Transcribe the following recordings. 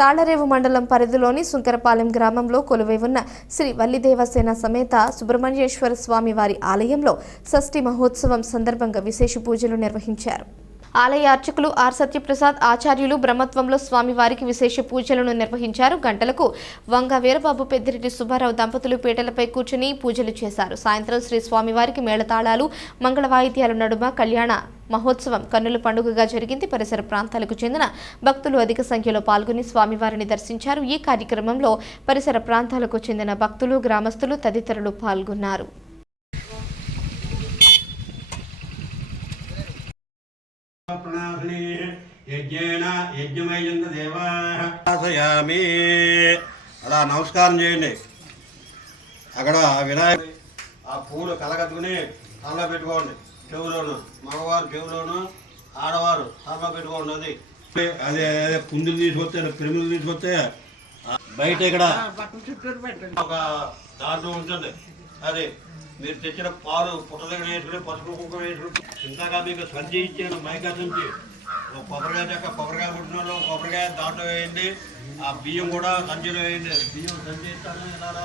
తాళరేవు మండలం పరిధిలోని సుంకరపాలెం గ్రామంలో కొలువై ఉన్న శ్రీ వల్లిదేవసేన సమేత సుబ్రహ్మణ్యేశ్వర స్వామి వారి ఆలయంలో షష్ఠి మహోత్సవం సందర్భంగా విశేష పూజలు నిర్వహించారు. ఆలయ అర్చకులు ఆర్ సత్యప్రసాద్ ఆచార్యులు బ్రహ్మత్వంలో స్వామివారికి విశేష పూజలను నిర్వహించారు. గంటలకు వంగ వీరబాబు పెద్దిరెడ్డి సుబ్బారావు దంపతులు పీటలపై కూర్చుని పూజలు చేశారు. సాయంత్రం శ్రీ స్వామివారికి మేళతాళాలు మంగళ వాయిద్యాల నడుమ కళ్యాణ మహోత్సవం కన్నుల పండుగగా జరిగింది. పరిసర ప్రాంతాలకు చెందిన భక్తులు అధిక సంఖ్యలో పాల్గొని స్వామివారిని దర్శించారు. ఈ కార్యక్రమంలో పరిసర ప్రాంతాలకు చెందిన భక్తులు గ్రామస్తులు తదితరులు పాల్గొన్నారు. అలా నమస్కారం చేయండి. అక్కడ వినాయక ఆ పూలు కలగట్టుకుని తనలో పెట్టుకోండి. చెవులోను మగవారు చెవులోను ఆడవారు తలలో పెట్టుకోండి అది అదే అదే కుందులు తీసుకొస్తే పిరుములు తీసుకొస్తే బయట ఇక్కడ ఒక దాంట్లో ఉంటుంది. అది మీరు తెచ్చిన పాలు పుట్ట దగ్గర వేసుకుని పసుపు కుంకుమ వేసుకుని ఇంతగా మీకు సంచి ఇచ్చాను మైకా నుంచి ఒక కొబ్బరికాయ చెక్క కొబ్బరికాయ పుట్టిన కొబ్బరికాయ దాంట్లో వేయండి. ఆ బియ్యం కూడా సంచిలో వేయండి. బియ్యం సంచి ఇస్తాను. ఎలా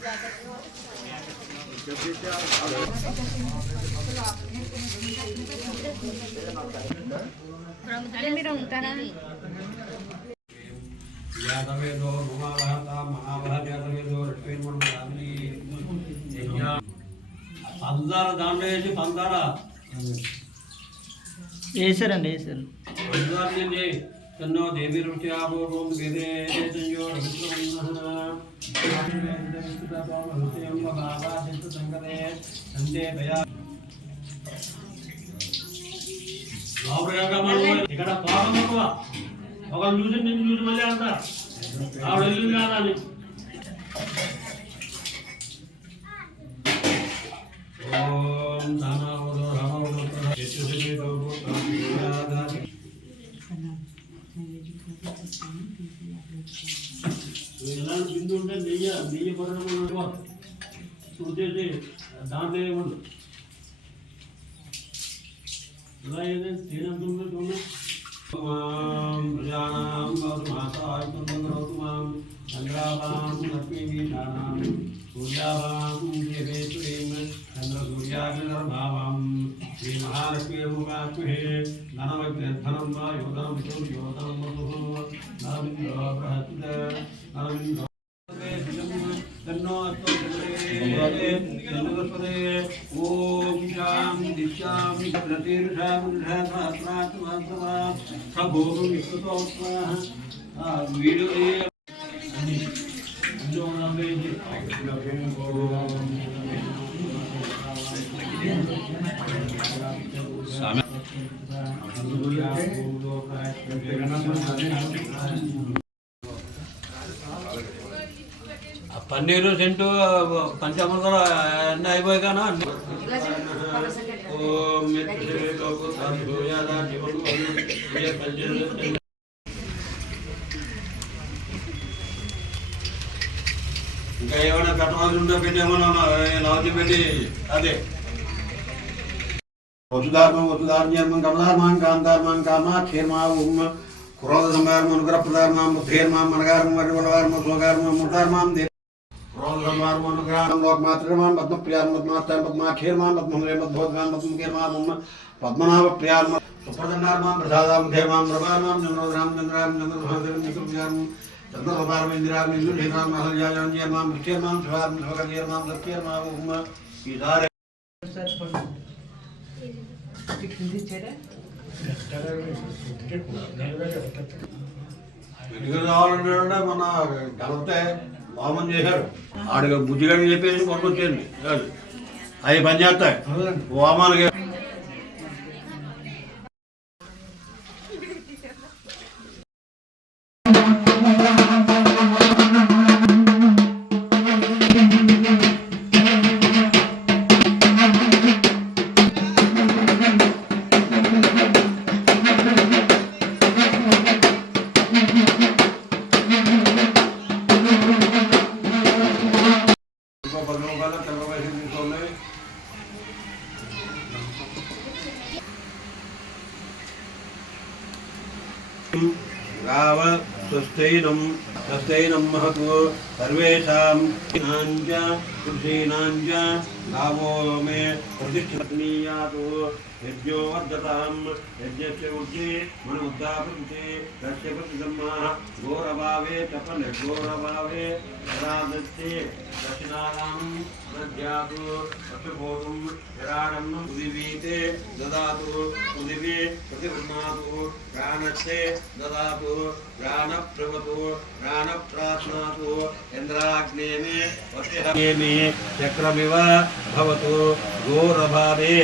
చేసుకోడు జాతవేదో మహావహత మహావహ జాతవేదో లక్ష్మీర్మణి పందార దాంట్లో వేసి పందార వేసారండి వేసారు పందార నుంచి దేవి రుచి ఆపూర్వం వేదే సంజో ఇక్కడ పాపం ఎక్కువ ఒకళ్ళు చూసి నిన్ను చూసి మళ్ళీ అంటారు ఆవిడ వెళ్ళింది కాదా? అని ఓం నానావదో ఉంటే నెయ్యి నెయ్యి పడడం చూసేసి దాంట్లో ఏముండు ఇలా ఏదైనా తేనంతుందో చూడండి మాం ప్రజానాం గౌతమాతాయ కుంభంగరౌతు మాం చంద్రాభాం లక్ష్మీనానాం సూర్యాభాం దేవేశ్వరీం చంద్ర సూర్యాగ్నిర్భావం శ్రీ మహాలక్ష్మీర్ముఖాత్మహే ధనమగ్నిర్ధనం వా యోధనం యోధనం మధు నరమింద్రో బృహస్పతి నరమింద్రో చంద్రస్పదే ఓం శాంతి శాంతి ప్రతిర్షాత్మాత్మా సభోగం విశ్వతోత్మః వీడియో అన్ని పన్నీరు సెంటు పంచామృతాలు అన్నీ అయిపోయి కానీ అన్ని. ఓం ఇంకా ఏమైనా కట్టమాలు ఉంటే పెట్టి ఏమన్నా పెట్టి అదే. వసుధార్మం వసుధార్మ్యం కమలార్మాం కాంతార్మాం కామా క్షీర్మా ఉమ్ క్రోధ అనుగ్రహ అనుగ్రహప్రదార్మాం బుద్ధేర్మాం మనగారం వరివలవార్మ స్వగార్మ ముఠార్మాం దే క్రోధ సంహారం అనుగ్రహం లోక మాత్రమాం పద్మప్రియాం పద్మాస్తాం పద్మాక్షీర్మాం పద్మహే పద్మోద్గాం పద్మకీర్మాం ఉమ్ పద్మనాభ ప్రియార్మ సుప్రదన్నార్మాం ప్రసాదాం ధేమాం రవామాం చంద్రోద్రాం చంద్రాం చంద్రభాదేవం నికుర్యాం చంద్రబారం ఇందిరాం ఇంద్రుషేనాం మహల్యాజాంజీర్మాం విక్షేర్మాం శివార్మ శివకర్యర్మాం సత్యర్మాం ఉమ్ ఈసారి వెలుగు కావాలంటే మన గణపతే వామన్ చేశారు. ఆడిగా బుద్ధిగాని చెప్పేసి కొనుక్కొచ్చేయండి. అవి పని చేస్తాయి. వామానికి സ്വസ്തൈനം तस्यै नमः तु सर्वेषां च ऋषीणां च गावो मे प्रतिष्ठनीयातु यज्ञो वर्धतां यज्ञस्य वृद्धि मनमुद्धा प्रकृति, तस्य प्रतिसम्माः घोरभावे तपन् घोरभावे दक्षिणानां प्रज्ञातु पशुभोगं जराडं उदिवीते, ददातु, उदिवे प्रतिब्रह्मातु प्राणस्य ददातु प्राणप्रभतु प्राण ప్రాప్నోతు ఇంద్రాగ్నేమి వసిహేమి చక్రమివ భవతు ఘోరభావే.